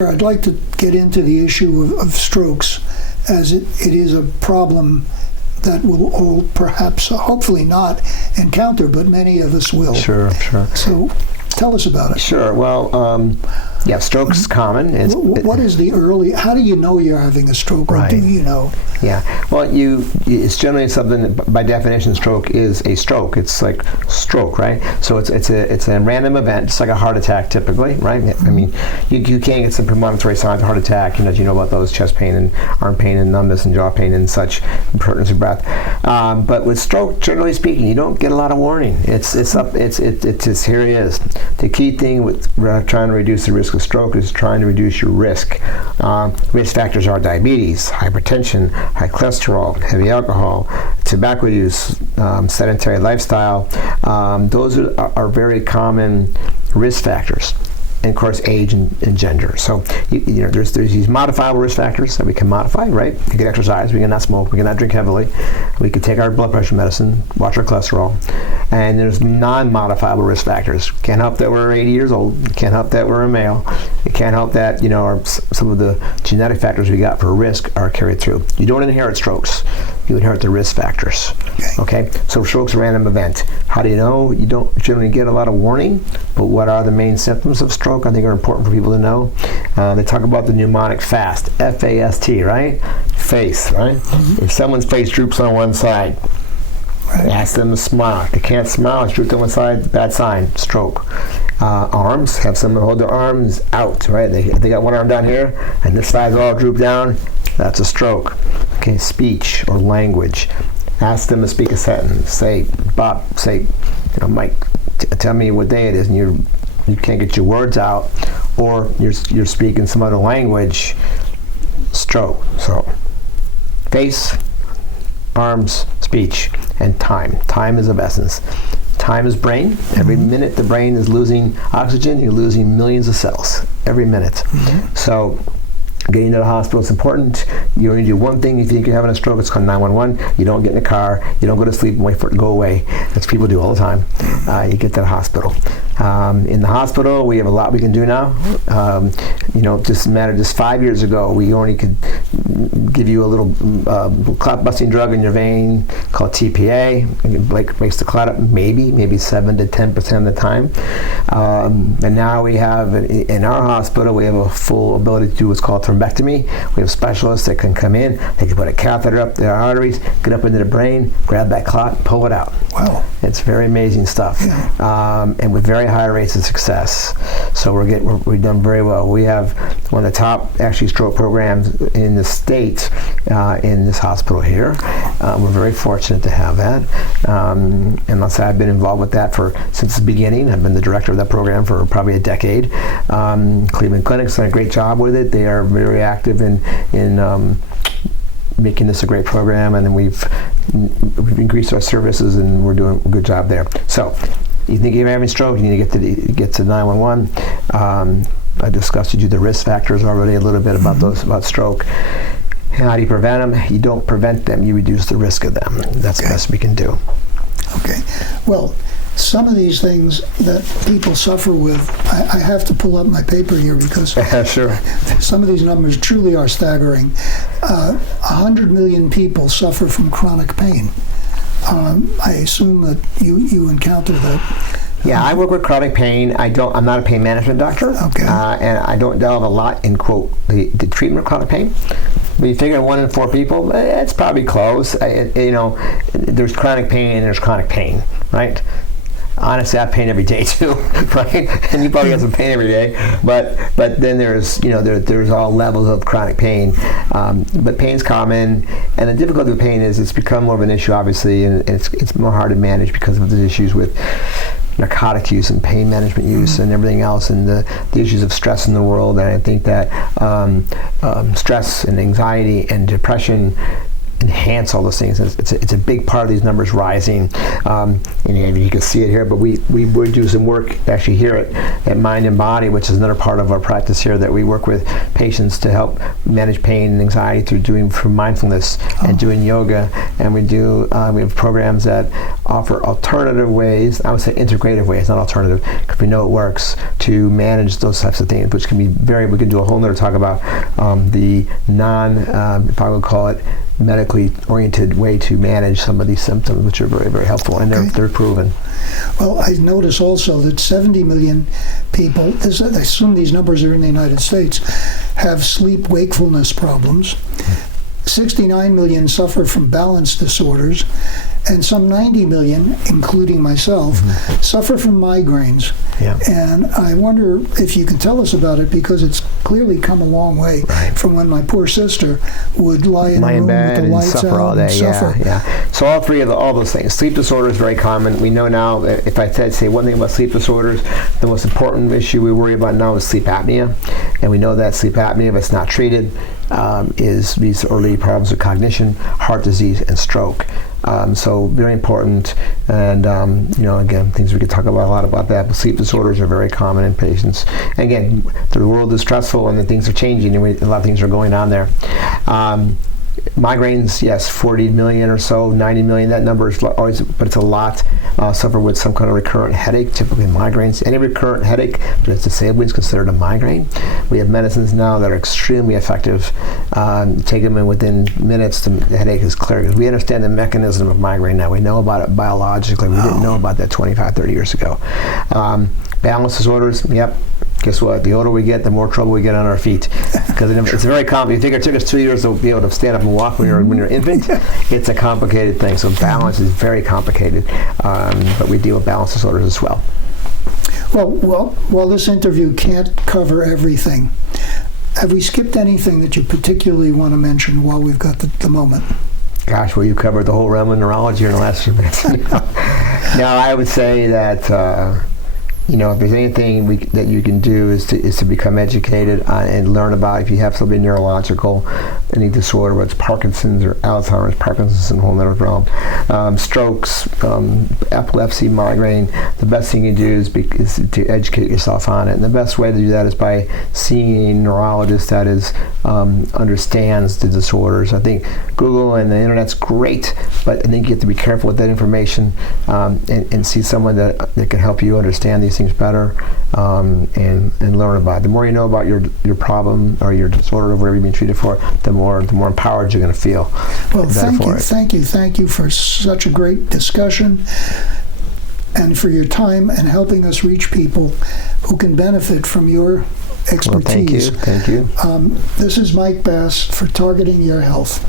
I'd like to get into the issue of strokes, as it is a problem that we'll all perhaps, hopefully not encounter, but many of us will. Sure. So tell us about it. Sure. Well, stroke's common. What is the early, how do you know you're having a stroke, or Right. do you know? Yeah. Well, it's generally something that, by definition, stroke is a stroke. It's like stroke, right? So it's a random event, just like a heart attack typically, right? I mean, you can get some premonitory signs of heart attack, as you know about those: chest pain and arm pain and numbness and jaw pain and such, shortness of breath. But with stroke, generally speaking, you don't get a lot of warning. It's just, here it is. The key thing with trying to reduce the risk of stroke is trying to reduce your risk. Risk factors are diabetes, hypertension, high cholesterol, heavy alcohol, tobacco use, sedentary lifestyle. Those are very common risk factors. And of course, age and gender. So there's these modifiable risk factors that we can modify, right? We can exercise, we cannot smoke, we cannot drink heavily, we can take our blood pressure medicine, watch our cholesterol. And there's non-modifiable risk factors. Can't help that we're 80 years old. Can't help that we're a male. It can't help that some of the genetic factors we got for risk are carried through. You don't inherit strokes. You inherit the risk factors. Okay? So stroke's a random event. How do you know? You don't generally get a lot of warning, but what are the main symptoms of stroke? I think are important for people to know. They talk about the mnemonic FAST, F-A-S-T, right? Face, right? Mm-hmm. If someone's face droops on one side, ask them to smile. If they can't smile, it's drooped on one side, bad sign, stroke. Arms, have someone hold their arms out, right? They got one arm down here, and this side's all drooped down, that's a stroke. Okay, speech or language. Ask them to speak a sentence. Say, Bob, Mike, tell me what day it is, and you can't get your words out, or you're speaking some other language, stroke. So, face, arms, speech, and time. Time is of essence. Time is brain. Every minute the brain is losing oxygen, you're losing millions of cells every minute. Mm-hmm. So getting to the hospital is important. You only do one thing if you think you're having a stroke. It's called 911. You don't get in the car. You don't go to sleep and wait for it to go away. That's what people do all the time. You get to the hospital. In the hospital, we have a lot we can do now. Just 5 years ago, we only could give you a little clot-busting drug in your vein called TPA. It breaks the clot up maybe 7 to 10% of the time. And now we have, in our hospital, we have a full ability to do what's called thrombectomy. We have specialists that can come in, they can put a catheter up their arteries, get up into the brain, grab that clot, pull it out. Wow. It's very amazing stuff. Yeah. And with very high rates of success. So we've done very well. We have one of the top stroke programs in the state in this hospital here. We're very fortunate to have that. And let's say I've been involved with that since the beginning. I've been the director of that program for probably a decade. Cleveland Clinic's done a great job with it. They are very active in making this a great program, and then we've increased our services, and we're doing a good job there. So, you think you're having a stroke, you need to get to 911. I discussed with you the risk factors already a little bit about stroke. How do you prevent them? You don't prevent them, you reduce the risk of them. That's the best we can do. Okay. Well, some of these things that people suffer with, I have to pull up my paper here because sure. Some of these numbers truly are staggering. 100 million people suffer from chronic pain. I assume that you encounter that. Yeah, I work with chronic pain. I'm not a pain management doctor. Okay. And I don't delve a lot in, quote, the treatment of chronic pain. But you figure 1 in 4 people, it's probably close. There's chronic pain and there's chronic pain, right? Honestly, I have pain every day too, right? And you probably have some pain every day, but then there's all levels of chronic pain. But pain's common, and the difficulty with pain is it's become more of an issue, obviously, and it's more hard to manage because of the issues with narcotic use and pain management use and everything else, and the issues of stress in the world. And I think that stress and anxiety and depression enhance all those things. It's a big part of these numbers rising. And you can see it here, but we would do some work actually here at Mind and Body, which is another part of our practice here, that we work with patients to help manage pain and anxiety through mindfulness and doing yoga. And we have programs that offer alternative ways, I would say integrative ways, not alternative, because we know it works, to manage those types of things, which can be we could do a whole nother talk about the if I would call it, medically oriented way to manage some of these symptoms, which are very, very helpful, and they're proven. Well, I notice also that 70 million people, I assume these numbers are in the United States, have sleep wakefulness problems. 69 million suffer from balance disorders, and some 90 million, including myself, suffer from migraines. Yeah. And I wonder if you can tell us about it, because it's clearly come a long way from when my poor sister would lie in a room with the lights out all day. and suffer. Yeah. So all three of all those things. Sleep disorder is very common. We know now, if I say one thing about sleep disorders, the most important issue we worry about now is sleep apnea. And we know that sleep apnea, if it's not treated, is these early problems with cognition, heart disease, and stroke. So very important, and again, things we could talk about a lot about that. But sleep disorders are very common in patients. And again, the world is stressful, and the things are changing, and a lot of things are going on there. Migraines, yes, 40 million or so, 90 million. That number is always, but it's a lot. Suffer with some kind of recurrent headache, typically migraines. Any recurrent headache, but it's disabling, is considered a migraine. We have medicines now that are extremely effective. Take them in within minutes, the headache is clear, because we understand the mechanism of migraine now. We know about it biologically. We didn't know about that 25, 30 years ago. Balance disorders, yep. Guess what? The older we get, the more trouble we get on our feet, because it's very complicated. You think it took us 2 years to be able to stand up and walk when you're an infant? It's a complicated thing. So balance is very complicated, but we deal with balance disorders as well. Well, while this interview can't cover everything, have we skipped anything that you particularly want to mention while we've got the moment? Gosh, well, you covered the whole realm of neurology in the last few minutes. Now, I would say that if there's anything that you can do is to become educated and learn about, if you have something neurological, any disorder, whether it's Parkinson's or Alzheimer's, Parkinson's and a whole other realm, strokes, epilepsy, migraine. The best thing you do is to educate yourself on it. And the best way to do that is by seeing a neurologist that understands the disorders. I think Google and the internet's great, but I think you have to be careful with that information and see someone that can help you understand these things better and learn about it. The more you know about your problem or your disorder or whatever you're being treated for, the more empowered you're going to feel. Well, thank you for such a great discussion, and for your time and helping us reach people who can benefit from your expertise. Well, thank you. This is Mike Bass for Targeting Your Health.